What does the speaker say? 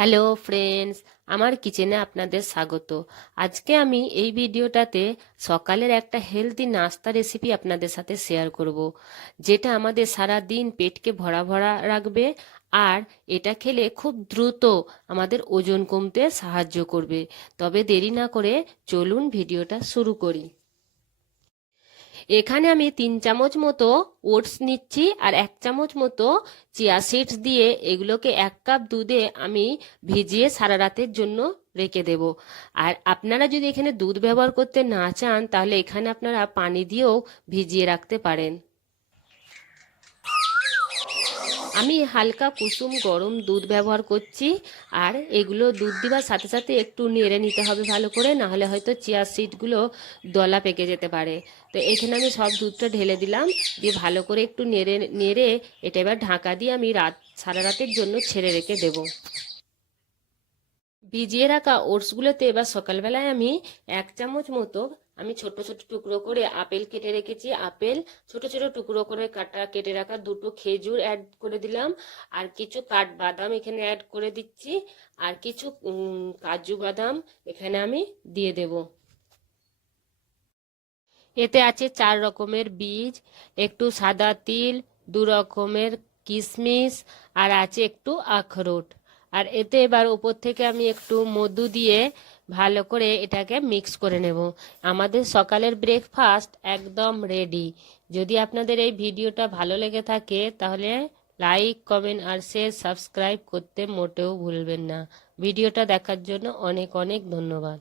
Hello friends, আমার কিচেনে আপনাদের স্বাগত। আজকে আমি এই ভিডিওটাতে সকালের একটা হেলদি নাস্তা রেসিপি আপনাদের সাথে শেয়ার করব, যেটা আমাদের সারা দিন পেটকে ভরা ভরা রাখবে। আর এটা খেলে খুব দ্রুত আমাদের ওজন কমতে সাহায্য করবে। তবে দেরি না করে চলুন ভিডিওটা শুরু করি। এখানে আমি 3 চামচ মতো ওটস নিচ্ছি আর 1 চামচ মতো চিয়া সিডস দিয়ে এগুলোকে 1 কাপ দুধে আমি ভিজিয়ে সারা রাতের জন্য রেখে দেব। আর আপনারা যদি এখানে দুধ ব্যবহার করতে না চান তাহলে এখানে আপনারা পানি দিয়েও ভিজিয়ে রাখতে পারেন। আমি হালকা কুসুম গরম দুধ ব্যবহার করছি। আর এগুলো দুধ দেওয়ার সাথে সাথে একটু নেড়ে নিতে হবে ভালো করে, না হলে হয়তো চিয়া সিডগুলো দলা পেকে যেতে পারে। তো এখানে আমি সব দুধটা ঢেলে দিলাম, দিয়ে ভালো করে একটু নেড়ে নেড়ে এটা এবার ঢাকা দিয়ে আমি সারা রাতের জন্য ছেড়ে রেখে দেবো। ভিজিয়ে রাখা ওটসগুলোতে এবার সকালবেলায় আমি 1 চামচ মতো আমি ছোট ছোট টুকরো করে আপেল কেটে রেখেছি, আপেল ছোট ছোট টুকরো করে কেটে রাখা 2টো খেজুর অ্যাড করে দিলাম। আর কিছু কাঠবাদাম এখানে অ্যাড করে দিচ্ছি। আর কিছু কাজু বাদাম এখানে আমি দিয়ে দেব। এতে আছে 4 রকমের বীজ, একটু সাদা তিল, 2 রকমের কিশমিশ, আর আছে একটু আখরোট। আর এতে এবার উপর থেকে আমি একটু মধু দিয়ে ভালো করে এটাকে মিক্স করে নেব। আমাদের সকালের ব্রেকফাস্ট একদম রেডি। যদি আপনাদের এই ভিডিওটা ভালো লেগে থাকে তাহলে লাইক, কমেন্ট আর শেয়ার, সাবস্ক্রাইব করতে মোটেও ভুলবেন না। ভিডিওটা দেখার জন্য অনেক অনেক ধন্যবাদ।